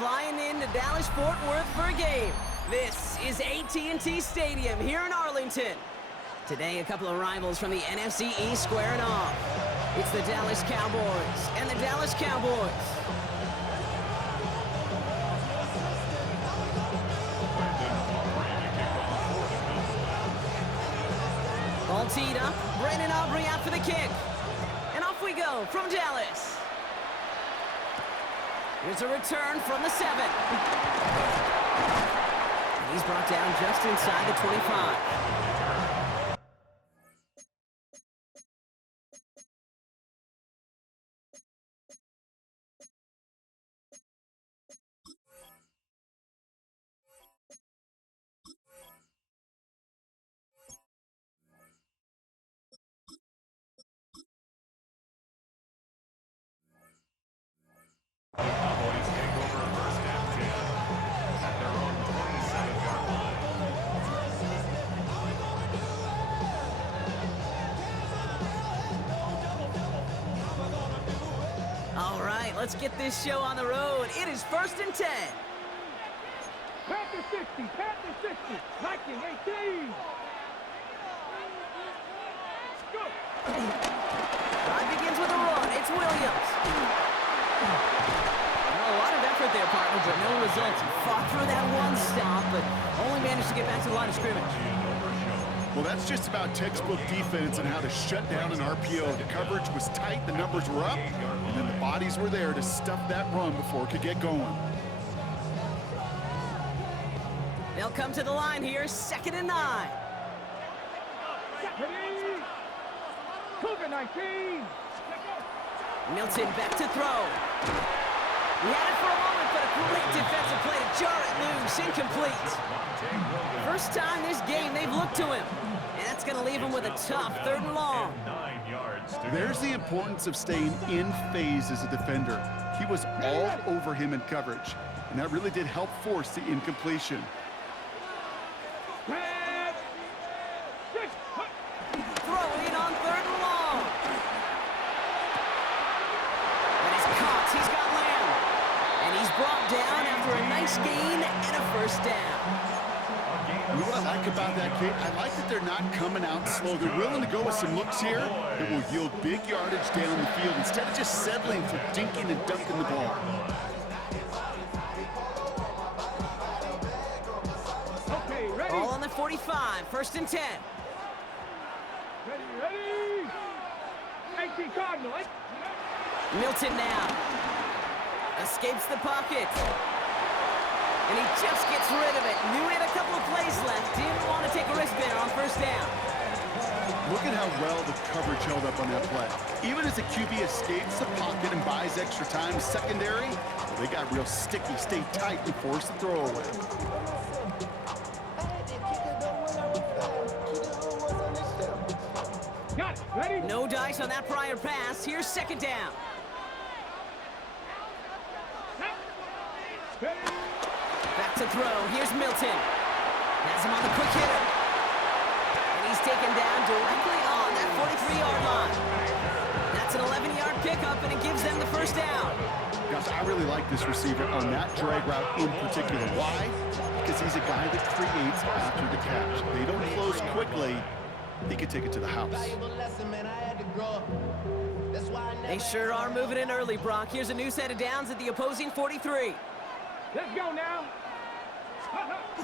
flying into Dallas-Fort Worth for a game. This is AT&T Stadium here in Arlington. Today, a couple of rivals from the NFC East squaring off. It's the Dallas Cowboys and the Dallas Cowboys. Ball teed up, Brandon Aubrey out for the kick. And off we go from Dallas. Here's a return from the 7. And he's brought down just inside the 25. Cowboys take over a first and 10 at their own 27-yard line. All right, let's get this show on the road. It is first and 10. Panther 60, Panther 60, Viking 18. Go. Drive begins with a run. It's Williams. Well, a lot of effort there, partner, but no results. He fought through that one stop, but only managed to get back to the line of scrimmage. Well, that's just about textbook defense and how to shut down an RPO. The coverage was tight, the numbers were up, and then the bodies were there to stuff that run before it could get going. They'll come to the line here, 2nd and 9. Cougar 19. Milton back to throw. He had it for a moment, but a great defensive play to jar it loose, incomplete. First time this game they've looked to him, and that's going to leave him with a tough 3rd and long. There's the importance of staying in phase as a defender. He was all over him in coverage, and that really did help force the incompletion. Throwing on 3rd and long. And he's caught. He's got Lamb. And he's brought down after a nice gain and a first down. You know what I like about that kid? I like that they're not coming out slow. They're willing to go with some looks here that will yield big yardage down the field instead of just settling for dinking and dunking the ball. Okay, ready. Ball on the 45, 1st and 10. Ready. 18 Cardinal. Milton now. Escapes the pocket. And he just gets rid of it. Knew he had a couple of plays left. Didn't want to take a risk there on 1st down. Look at how well the coverage held up on that play. Even as the QB escapes the pocket and buys extra time secondary, they got real sticky, stay tight, and force the throw away. Got it. Ready. No dice on that prior pass. Here's 2nd down. Back to throw. Here's Milton. Has him on the quick hitter. And he's taken down directly on that 43-yard line. That's an 11-yard pickup, and it gives them the 1st down. Gosh, I really like this receiver on that drag route in particular. Why? Because he's a guy that creates after the catch. They don't close quickly. He could take it to the house. They sure are moving in early, Brock. Here's a new set of downs at the opposing 43. Let's go now. They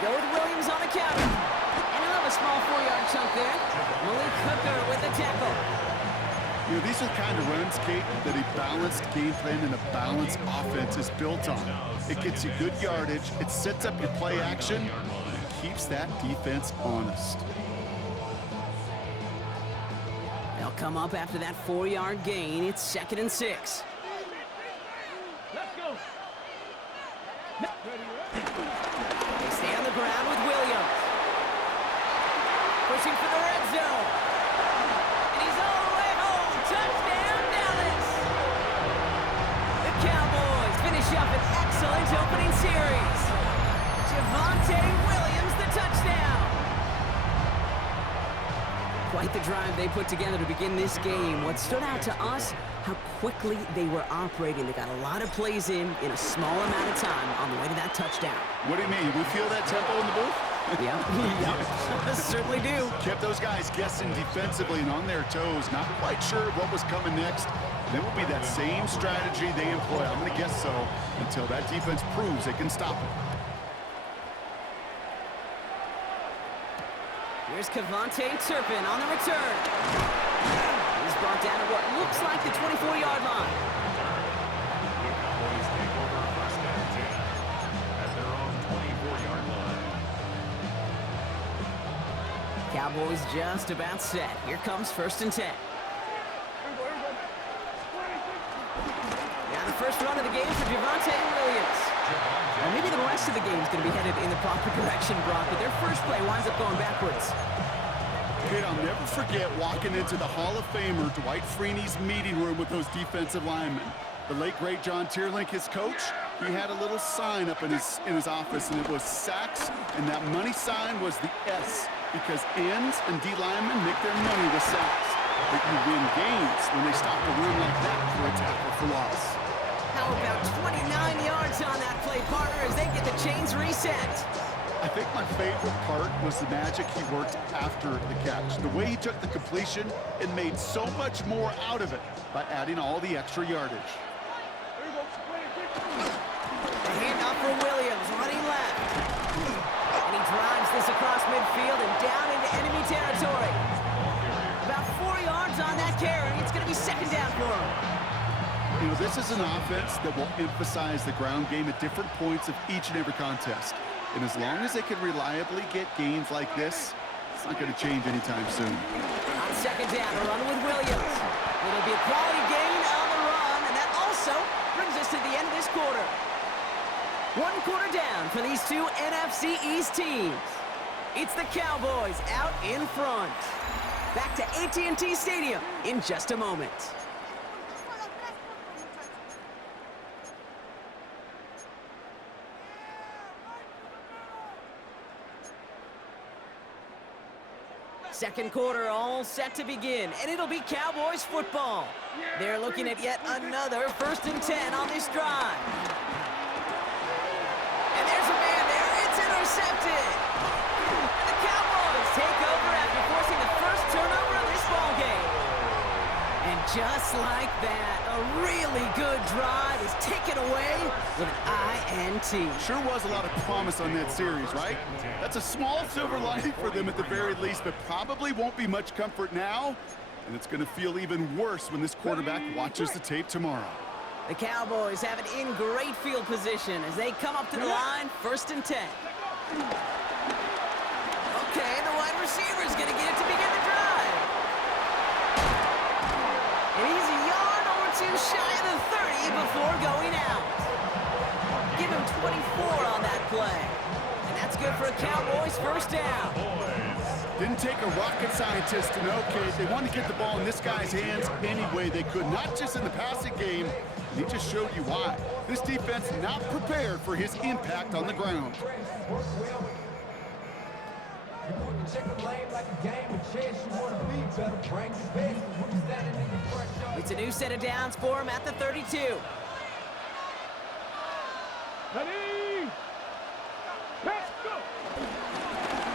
go with Williams on the counter. And another small 4-yard chunk there. Malik Hooker with the tackle. You know, these are the kind of runs, Kate, that a balanced game plan and a balanced offense is built on. It gets you good yardage, it sets up your play action, and keeps that defense honest. They'll come up after that 4-yard gain. It's 2nd and 6. Let's go. They stay on the ground with Williams. Pushing for the red zone. And he's all the way home. Touchdown, Dallas. The Cowboys finish up an excellent opening series. Javonte Williams, the touchdown. Quite the drive they put together to begin this game. What stood out to us, how quickly they were operating. They got a lot of plays in a small amount of time on the way to that touchdown. What do you mean? We feel that tempo in the booth? Yeah, certainly do. Kept those guys guessing defensively and on their toes, not quite sure what was coming next. And it will be that same strategy they employ, I'm going to guess so, until that defense proves they can stop it. Here's Kevontae Turpin on the return. He's brought down at what looks like the 24-yard line. The Cowboys take over first and 10 at their own 24-yard line. Cowboys just about set. Here comes first and 10. Now the first run of the game for Javonte Williams. Well, maybe the rest of the game is going to be headed in the proper direction, Brock, but their first play winds up going backwards. Kid, I'll never forget walking into the Hall of Famer Dwight Freeney's meeting room with those defensive linemen. The late, great John Tierlink, his coach, he had a little sign up in his office, and it was sacks, and that money sign was the S, because ends and D linemen make their money with sacks. But you win games when they stop the run like that for a tackle for loss. How about 29 yards on that play, partner, as they get the chains reset? I think my favorite part was the magic he worked after the catch. The way he took the completion and made so much more out of it by adding all the extra yardage. The handoff for Williams, running left. And he drives this across midfield and down into enemy territory. About 4 yards on that carry. It's going to be second down for him. You know, this is an offense that will emphasize the ground game at different points of each and every contest. And as long as they can reliably get gains like this, it's not going to change anytime soon. On second down, a run with Williams. It'll be a quality gain on the run, and that also brings us to the end of this quarter. 1 quarter down for these two NFC East teams. It's the Cowboys out in front. Back to AT&T Stadium in just a moment. Second quarter all set to begin, and it'll be Cowboys football. They're looking at yet another first and 10 on this drive. And there's a man there. It's intercepted. And the Cowboys take over after forcing the first turnover of this ballgame. And just like that, a really good drive is taken away with an INT. Sure was a lot of promise on that series, right? That's a small silver lining for them at the very least, but probably won't be much comfort now. And it's going to feel even worse when this quarterback watches the tape tomorrow. The Cowboys have it in great field position as they come up to the line, first and 10. Okay, the wide receiver's going to get it to begin the drive. And he's a yard or two shy of the 30 before going out. Give him 24 on that play. And that's good for a Cowboys first down. Didn't take a rocket scientist to know, Kate. They wanted to get the ball in this guy's hands any way they could, not just in the passing game. And he just showed you why. This defense not prepared for his impact on the ground. It's a new set of downs for him at the 32. Ready? Let's go.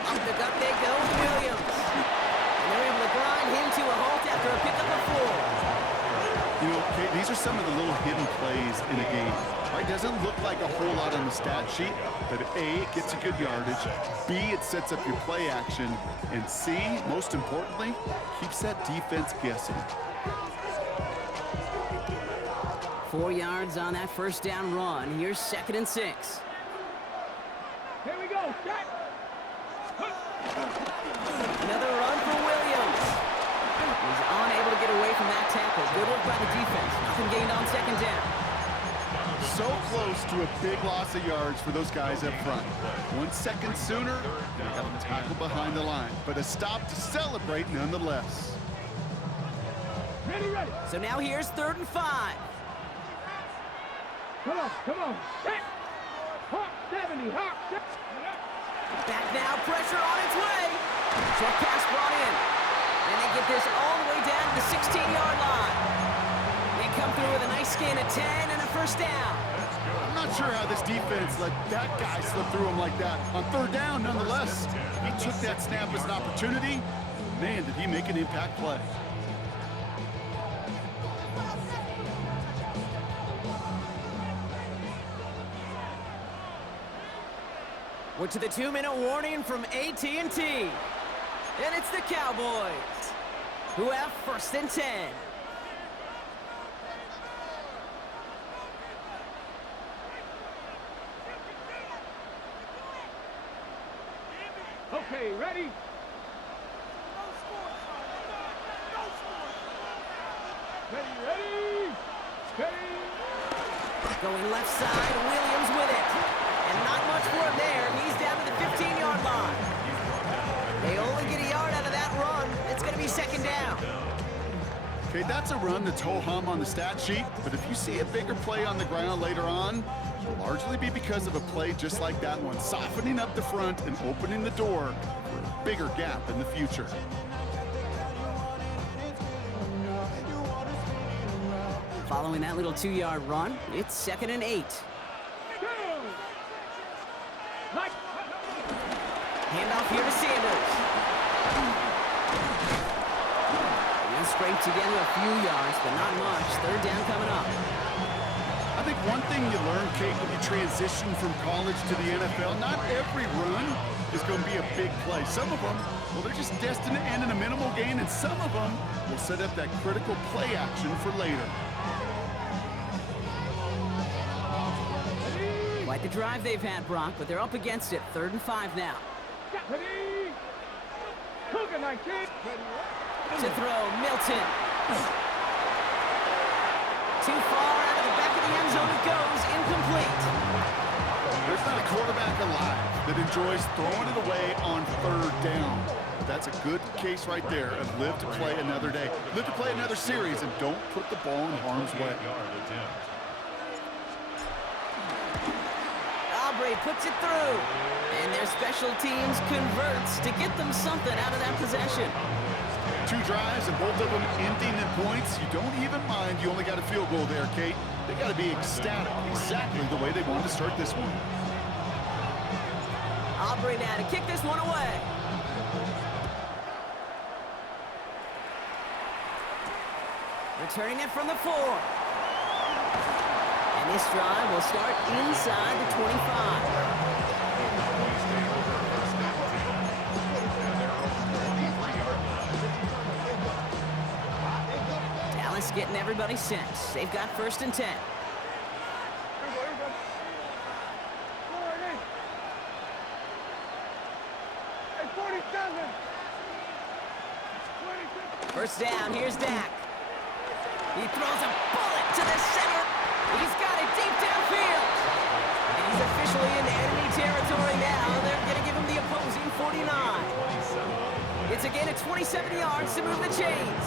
Up the gut they go with Williams. And they're able to grind him to a halt after a pickup of 4. You know, Kate, these are some of the little hidden plays in a game. Right? Doesn't look like a whole lot on the stat sheet, but A, it gets you good yardage. B, it sets up your play action. And C, most importantly, keeps that defense guessing. 4 yards on that first down run. Here's second and 6. Here we go. Jack. Another run for Williams. He's unable to get away from that tackle. Good work by the defense. Nothing gained on second down. So close to a big loss of yards for those guys up front. 1 second sooner, they got a tackle behind the line. But a stop to celebrate nonetheless. Ready, ready. So now here's 3rd and 5. Come on, come on. Set. Hawk 70, Hawk 70. Back now, pressure on its way. Short pass brought in. And they get this all the way down to the 16-yard line. They come through with a nice gain of 10 and a first down. I'm not sure how this defense let that guy slip through him like that. On third down, nonetheless, he took that snap as an opportunity. Man, did he make an impact play. We're to the 2-minute warning from AT&T. And it's the Cowboys, who have first and 10. Okay, ready? Ready? Steady! Going left side, Williams with it. And not much for him there. He's down to the 15-yard line. They only get a yard out of that run. It's going to be second down. Okay, that's a run that's ho-hum on the stat sheet, but if you see a bigger play on the ground later on, it'll largely be because of a play just like that one, softening up the front and opening the door for a bigger gap in the future. Following that little 2-yard run, it's second and 8. Handoff here to Sanders. He'll scrape together a few yards, but not much. Third down coming up. I think one thing you learn, Kate, when you transition from college to the NFL, not every run is going to be a big play. Some of them, well, they're just destined to end in a minimal gain, and some of them will set up that critical play action for later. Quite the drive they've had, Brock, but they're up against it. 3rd and 5 now. Ready? Cougar 19. To throw, Milton. Too far out of the back of the end zone it goes, incomplete. There's not a quarterback alive that enjoys throwing it away on 3rd down. But that's a good case right there of live to play another day. Live to play another series and don't put the ball in harm's way. Aubrey puts it through. And their special teams converts to get them something out of that possession. 2 drives and both of them ending in points. You don't even mind you only got a field goal there, Kate. They got to be ecstatic, exactly the way they wanted to start this one. Aubrey now to kick this one away. Returning it from the 4. And this drive will start inside the 25. Dallas getting everybody set. They've got 1st and 10. First down, here's Dak. He throws a bullet to the center. He's got it deep downfield. And he's officially in enemy territory now. They're going to give him the opposing 49. It's a gain of 27 yards to move the chains.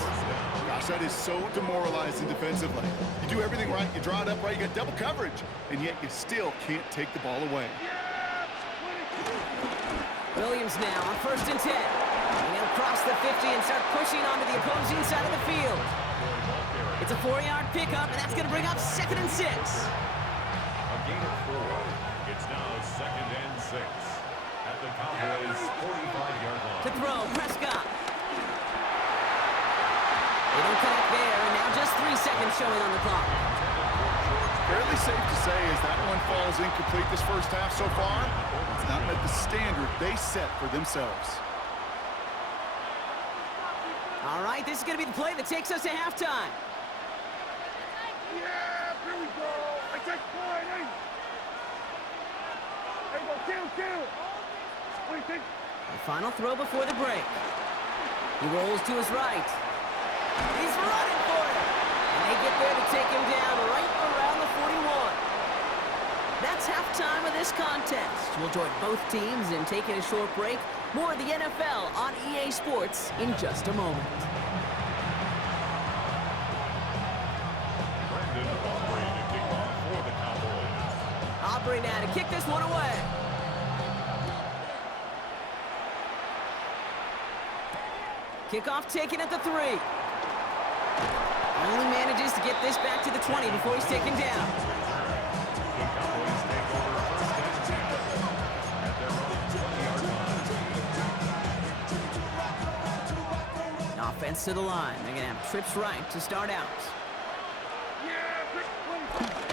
Gosh, that is so demoralizing defensively. You do everything right, you draw it up right, you got double coverage, and yet you still can't take the ball away. Williams now on 1st and 10. And he'll cross the 50 and start pushing onto the opposing side of the field. It's a 4-yard pickup, and that's going to bring up 2nd and 6. A gain of 4. It's now 2nd and 6 at the Cowboys' 45-yard line. To throw, Prescott. They don't connect there, and now just 3 seconds showing on the clock. Fairly safe to say as that one falls incomplete this first half so far, it's not met the standard they set for themselves. All right, this is going to be the play that takes us to halftime. Yeah, here we go. I take point. There you go, kill. What do you think? The final throw before the break. He rolls to his right. He's running for it. And they get there to take him down right around the 41. That's halftime of this contest. We'll join both teams in taking a short break. More of the NFL on EA Sports in just a moment. Aubrey now to kick this one away. Kickoff taken at the 3. Only manages to get this back to the 20 before he's taken down. The Cowboys take over first and 10 at their own 20-yard line. Offense to the line. They're going to have trips right to start out.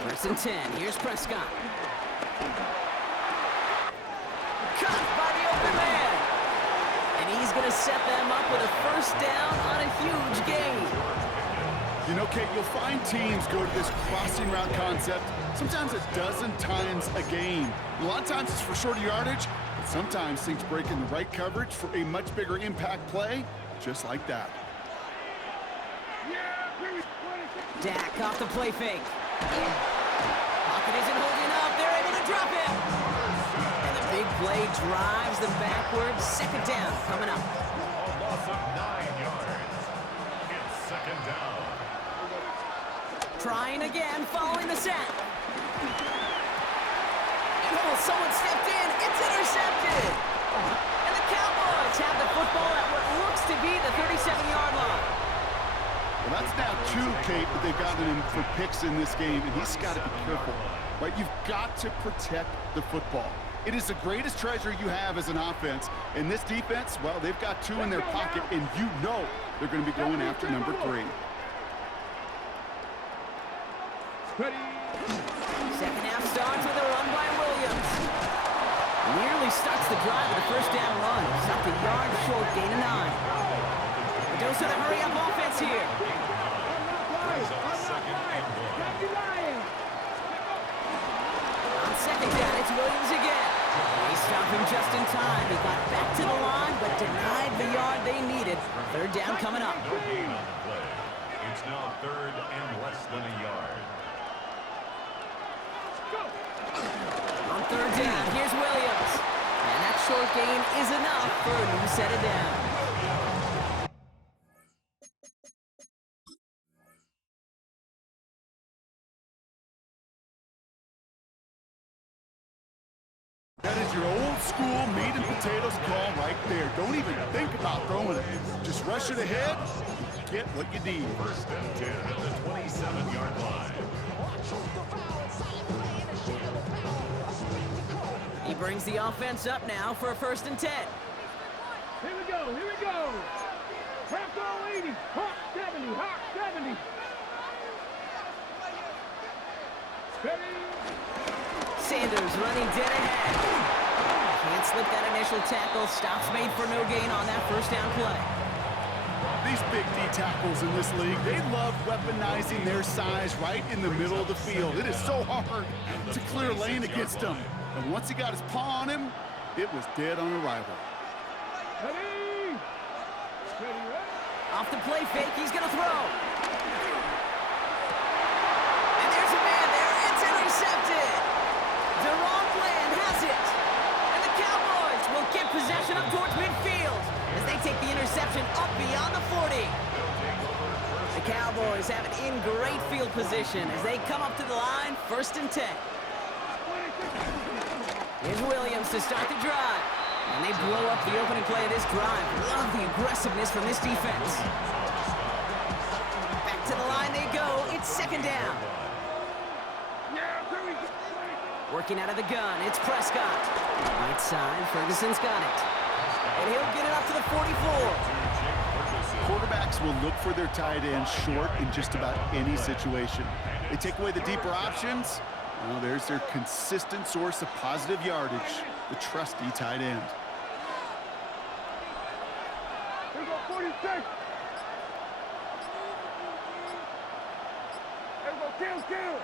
First and 10. Here's Prescott. Cut by the open man. And he's going to set them up with a first down on a huge gain. You know, Kate, you'll find teams go to this crossing route concept sometimes a dozen times a game. A lot of times it's for shorter yardage, but sometimes things break in the right coverage for a much bigger impact play, just like that. Dak off the play fake. Pocket isn't holding up. They're able to drop him. And the big play drives them backwards. Second down coming up. A loss of 9 yards. It's second down. Trying again following the sack. Oh, someone stepped in. It's intercepted. And the Cowboys have the football at what looks to be the 37-yard line. Well, that's now 2, Kate, that they've gotten him for picks in this game, and he's got to be careful. Right? You've got to protect the football. It is the greatest treasure you have as an offense. And this defense, well, they've got 2 in their pocket, and you know they're going to be going after number 3. Second half starts with a run by Williams. Nearly starts the drive with a first down run. Stopped a yard short, gain of 9. The dose of the hurry-up offense here. On second down, it's Williams again. They stop him just in time. He got back to the line, but denied the yard they needed. Third down coming up. No gain on the play. It's now third and less than a yard. On third down, here's Williams. And that short gain is enough for a new set of downs. That is your old school meat and potatoes call right there. Don't even think about throwing it. Just rush it ahead, get what you need. First and 10 at the 27-yard line. He brings the offense up now for a first and 10. Here we go, here we go. Half goal 80, Hawk 70, Hawk 70. Steady. Sanders running dead ahead. Can't slip that initial tackle. Stops made for no gain on that first down play. These big D tackles in this league, they love weaponizing their size right in the middle of the field. It is so hard to clear lane against them. And once he got his paw on him, it was dead on arrival. Ready. Ready, ready. Off the play fake, he's going to throw. And there's a man there. It's intercepted. Deron Bland has it. And the Cowboys will get possession up towards midfield as they take the interception up beyond the 40. The Cowboys have it in great field position as they come up to the line, first and 10. Here's Williams to start the drive. And they blow up the opening play of this drive. Love the aggressiveness from this defense. Back to the line they go. It's second down. Working out of the gun, it's Prescott. Right side, Ferguson's got it. And he'll get it up to the 44. Quarterbacks will look for their tight end short in just about any situation. They take away the deeper options. Well, there's their consistent source of positive yardage, the trusty tight end. Here we go, 46. Here we go, kill.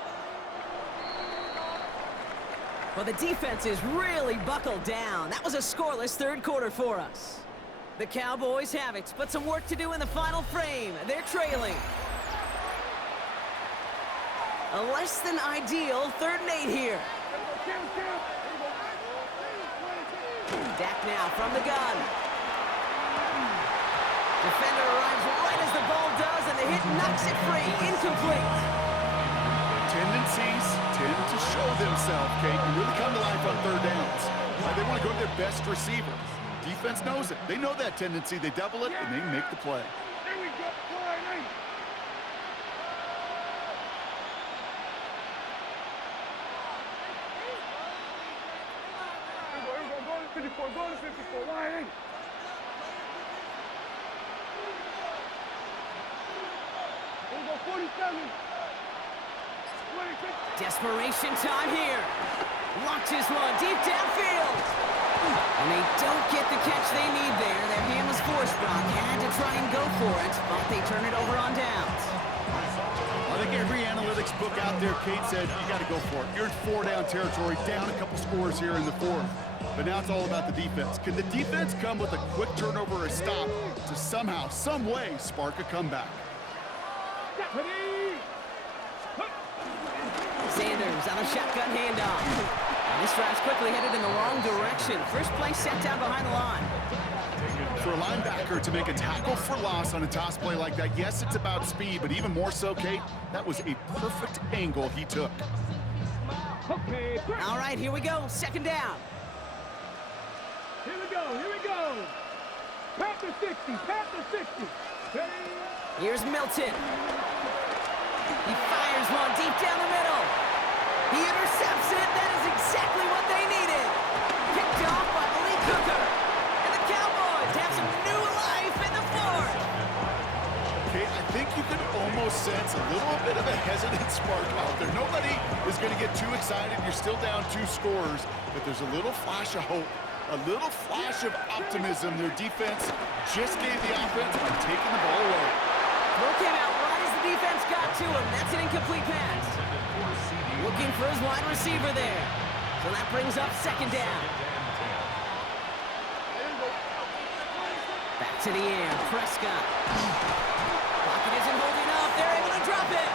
Well, the defense is really buckled down. That was a scoreless third quarter for us. The Cowboys have it, but some work to do in the final frame. They're trailing. A less than ideal 3rd and 8 here. Dak now from the gun. Defender arrives right as the ball does, and the hit knocks it free. Incomplete. Tendencies tend to show themselves, Kate, and really come to life on 3rd downs. They want to go to their best receiver. Defense knows it. They know that tendency. They double it, and they make the play. There we go. Line 8. Here we go. Go to 54. Go to 54. Line 8. Here we go. 47. 26. Desperation time here. Launches one deep downfield. And they don't get the catch they need there. Their hand was forced. Brock had to try and go for it, but they turn it over on downs. I think every analytics book out there, Kate said, you got to go for it. You're in 4-down territory, down a couple scores here in the 4th. But now it's all about the defense. Can the defense come with a quick turnover or a stop to somehow, some way, spark a comeback? Sanders on a shotgun handoff. And this drive's quickly headed in the wrong direction. First play set down behind the line. For a linebacker to make a tackle for loss on a toss play like that, yes, it's about speed, but even more so, Kate, that was a perfect angle he took. Okay, All right, here we go. Second down. here we go. Here we go. Panther 60. Panther 60. Ready? Here's Milton. He fires one deep down the middle. He intercepts it. That is exactly what they needed. Picked off by Malik Hooker. And the Cowboys have some new life in the 4th. Okay, I think you can almost sense a little bit of a hesitant spark out there. Nobody is going to get too excited. You're still down 2 scores, but there's a little flash of hope, a little flash of optimism. Their defense just gave the offense by taking the ball away. Throw came out right as the defense got to him. That's an incomplete pass. Looking for his wide receiver there. So that brings up second down. Back to the air. Prescott. Pocket isn't holding up. They're able to drop it.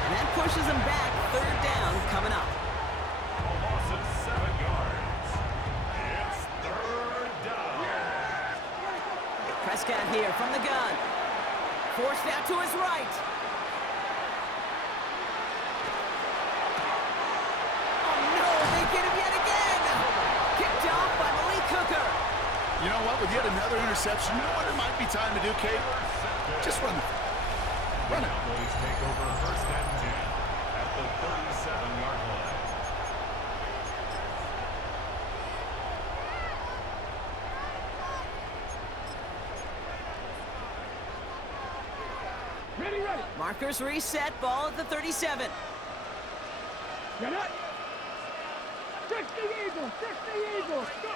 And that pushes them back. Third down coming up. A loss of 7 yards. It's third down. Prescott here from the gun. Forced out to his right. Oh no, they get him yet again. Kicked off by Malik Hooker. You know what? With yet another interception, you know what it might be time to do, Kate? Just run it. Run it. Cowboys take over first and 10 at the 37-yard line. Ready, ready. Markers reset. Ball at the 37. Get it. 60 Eagles. 60 Eagles. Go.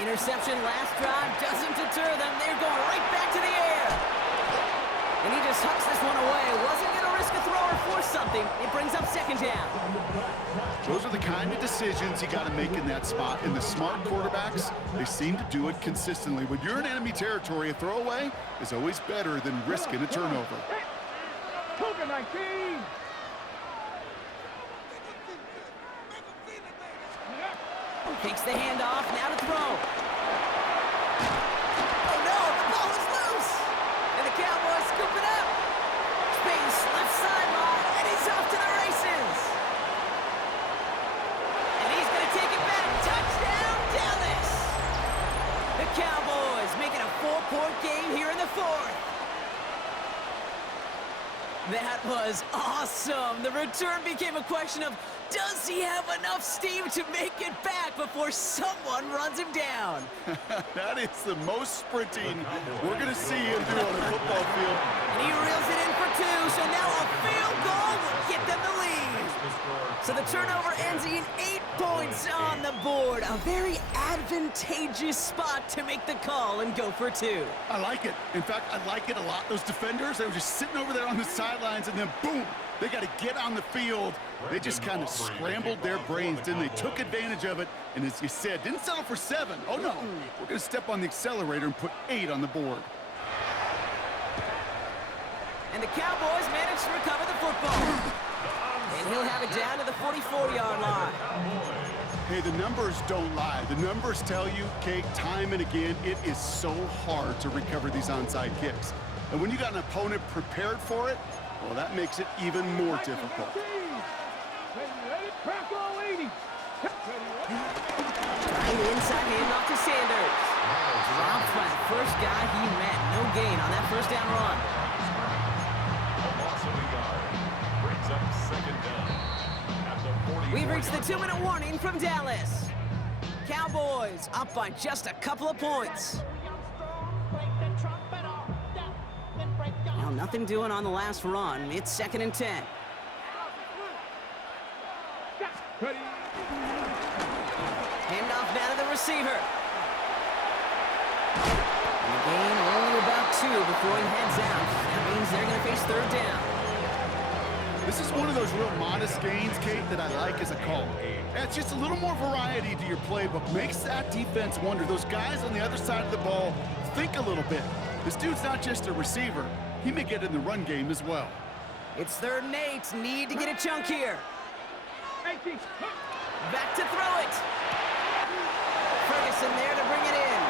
Interception last drive doesn't deter them. They're going right back to the air. And he just hucks this one away. Wasn't going to risk a throw or force something. It brings up second down. Those are the kind of decisions you got to make in that spot. And the smart quarterbacks, they seem to do it consistently. When you're in enemy territory, a throwaway is always better than risking a turnover. Cougar 19. Takes the handoff, now to throw. Oh no, the ball is loose! And the Cowboys scoop it up. Space left sideline, and he's off to the races. And he's going to take it back. Touchdown, Dallas! The Cowboys making a 4-point game here in the 4th. That was awesome. The return became a question of, does he have enough steam to make it back before someone runs him down? That is the most sprinting we're going to see him do on a football field. And he reels it in for 2, so now a field goal will get them the lead. So the turnover ends in 8 points on the board. A very advantageous spot to make the call and go for 2. I like it. In fact, I like it a lot. Those defenders, they were just sitting over there on the sidelines, and then boom, they got to get on the field. They just kind of scrambled their brains, didn't they? Took advantage of it, and as you said, didn't settle for 7. Oh, no. We're going to step on the accelerator and put 8 on the board. And the Cowboys manage to recover the football. And he'll have it down to the 44-yard line. Hey, the numbers don't lie. The numbers tell you, Kate, time and again, it is so hard to recover these onside kicks. And when you got an opponent prepared for it, well, that makes it even more difficult. Trying the inside handoff to Sanders. Dropped by the first guy he met. No gain on that first down run. A loss of a yard. Brings up second down at the 44. We've reached the 2-minute warning from Dallas. Cowboys up by just a couple of points. Now nothing doing on the last run. It's 2nd and 10. Handoff now to the receiver. And the gain only about 2 before he heads out. That means they're going to face 3rd down. This is one of those real modest gains, Kate, that I like as a call. Adds just a little more variety to your playbook. Makes that defense wonder. Those guys on the other side of the ball think a little bit. This dude's not just a receiver. He may get in the run game as well. It's 3rd and 8. Need to get a chunk here. Back to throw it. Ferguson there to bring it in.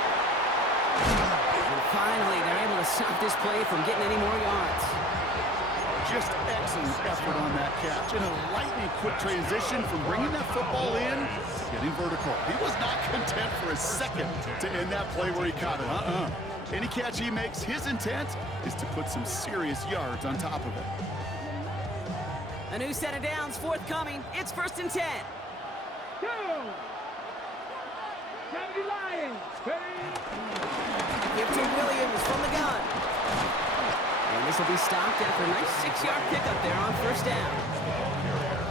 And finally, they're able to stop this play from getting any more yards. Just excellent effort on that catch. And a lightning quick transition from bringing that football in to getting vertical. He was not content for a second to end that play where he caught it. Any catch he makes, his intent is to put some serious yards on top of it. A new set of downs forthcoming. It's 1st and 10. Go! 70 Lions. Give to Williams from the gun. And this will be stopped after a nice 6-yard pickup there on 1st down.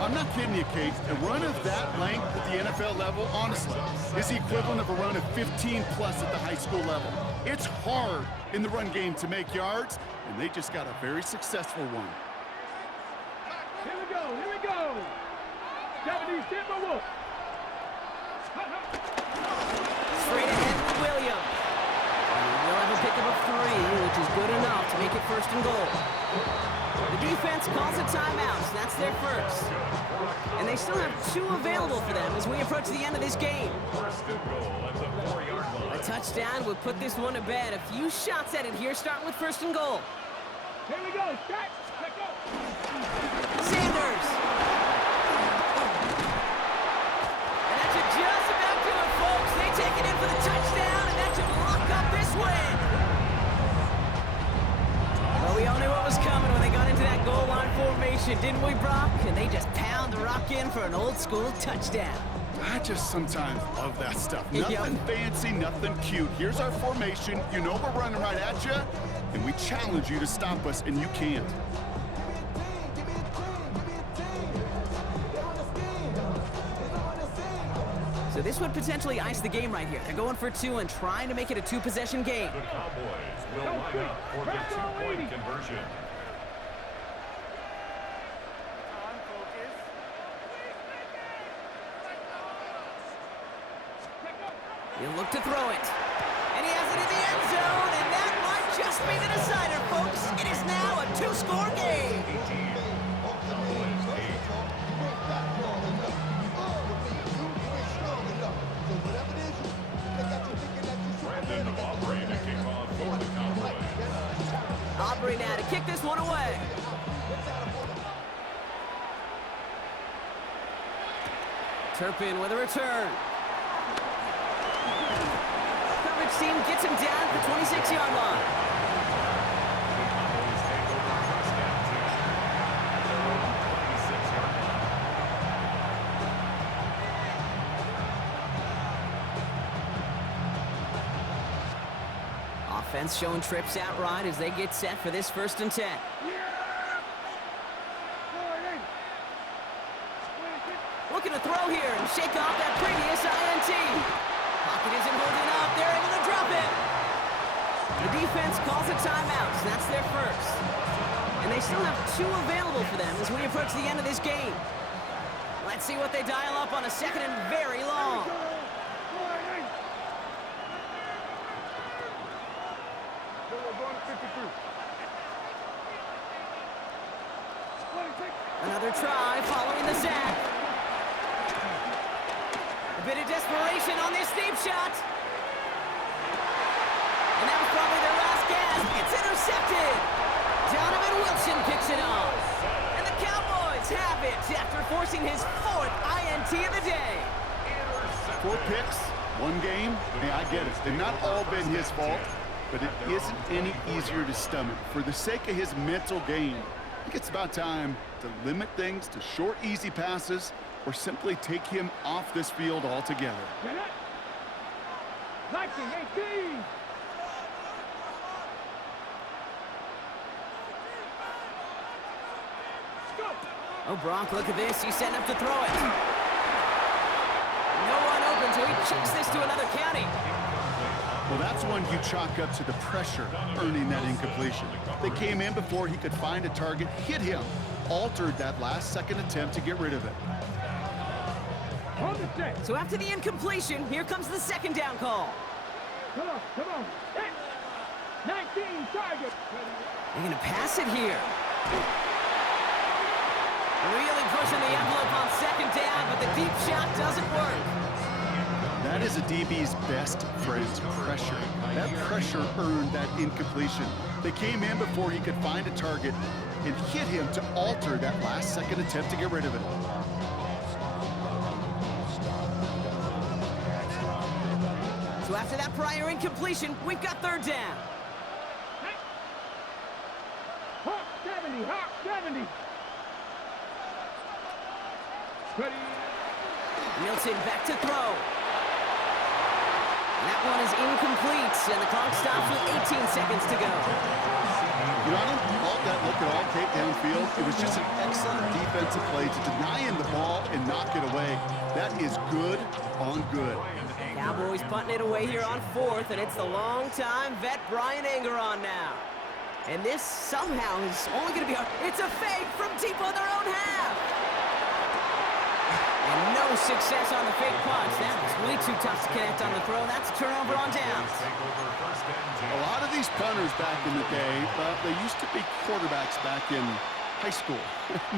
I'm not kidding you, Kate. A run of that length at the NFL level, honestly, is the equivalent of a run of 15-plus at the high school level. It's hard in the run game to make yards, and they just got a very successful one. Here we go, here we go. 70 Timberwolves. Straight ahead with Williams. And we'll have a pickup of 3, which is good enough to make it 1st and goal. The defense calls a timeout. That's their first. And they still have 2 available for them as we approach the end of this game. 1st and goal at the 4-yard line. A touchdown would put this one to bed. A few shots at it here, starting with 1st and goal. Here we go, Jack. Let's go. Sanders. And that should just about do it, folks. They take it in for the touchdown, and that should lock up this win. Well, we all knew what was coming when they got into that goal line formation, didn't we, Brock? And they just pound the rock in for an old-school touchdown. I just sometimes love that stuff. Yep. Nothing fancy, nothing cute. Here's our formation. You know we're running right at you, and we challenge you to stop us, and you can't. So this would potentially ice the game right here. They're going for 2 and trying to make it a 2-possession game. The Cowboys will line up for the 2-point conversion. He'll look to throw it. And he has it in the end zone, and that might just be the decider, folks. It is now a 2-score game. Aubrey now to kick this one away. Turpin with a return. Coverage team gets him down at the 26-yard line. Offense showing trips out right as they get set for this 1st and 10. Looking to throw here and shake off that previous INT. Pocket isn't holding up. They're able to drop it. The defense calls a timeout. So that's their first. And they still have 2 available for them as we approach the end of this game. Let's see what they dial up on a 2nd and very long. Another try following the sack. A bit of desperation on this deep shot. And that was probably their last gasp. It's intercepted. Donovan Wilson picks it off. And the Cowboys have it after forcing his 4th INT of the day. 4 picks, One game, hey, I get it. They've not all been his fault, but it isn't any easier to stomach. For the sake of his mental game, I think it's about time to limit things to short, easy passes or simply take him off this field altogether. 19-18. Oh, Bronk, look at this. He's setting up to throw it. No one open, so he chucks this to another county. Well, that's one you chalk up to the pressure earning that incompletion. They came in before he could find a target, hit him, altered that last-second attempt to get rid of it. So after the incompletion, here comes the second down call. Come on. 19 target. They're going to pass it here. Really pushing the envelope on second down, but the deep shot doesn't work. That is a DB's best friend, pressure. That pressure earned that incompletion. They came in before he could find a target and hit him to alter that last-second attempt to get rid of it. So after that prior incompletion, we've got third down. Hawk 70. Ready. Milton back to throw. That one is incomplete, and the clock stops with 18 seconds to go. You know, I don't call that look at all Kate downfield. It was just an excellent defensive play to deny him the ball and knock it away. That is good on good. Cowboys punting it away here on fourth, and it's the long-time vet Brian Anger on now. And this somehow is only going to be it's a fake from deep on their own half. And no success on the fake punch. That was way too tough to connect on the throw. That's a turnover on downs. A lot of these punters back in the day, they used to be quarterbacks back in high school.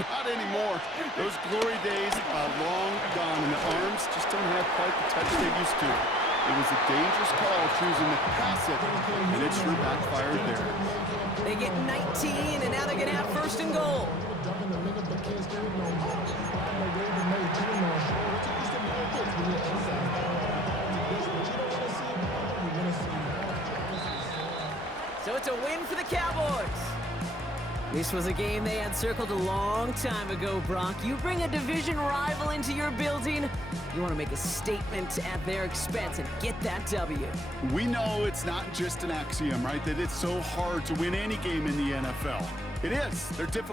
Not anymore. Those glory days are long gone, and the arms just don't have quite the touch they used to. It was a dangerous call choosing to pass it, and it sure backfired there. They get 19, and now they're going to have first and goal. So it's a win for the Cowboys. This was a game they had circled a long time ago, Bronk. You bring a division rival into your building, you want to make a statement at their expense and get that W. We know it's not just an axiom, right, that it's so hard to win any game in the NFL. It is. They're difficult.